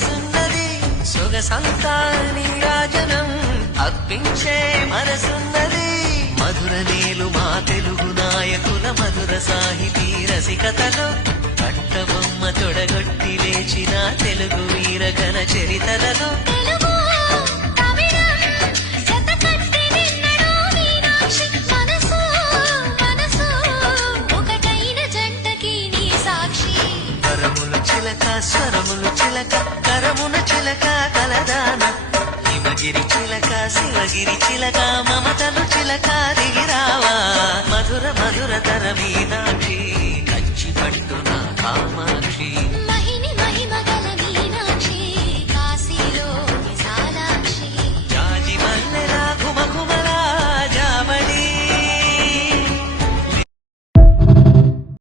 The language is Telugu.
వయసున్నది సొగసంతా నీరాజనం అర్పించే మనసున్నది మధుర నేలు మా తెలుగు నాయకుల మధుర సాహితీ రసికతలో పట్టబొమ్మ తొడగొట్టి లేచిన తెలుగు వీర ఘన చరితలలో స్వరములు చిలక కరమున చిలక కలదాన హిమగిరి చిలక శివగిరి చిలక మమతలు చిలక దిగిరావా మధుర మధుర తర మీనాక్షి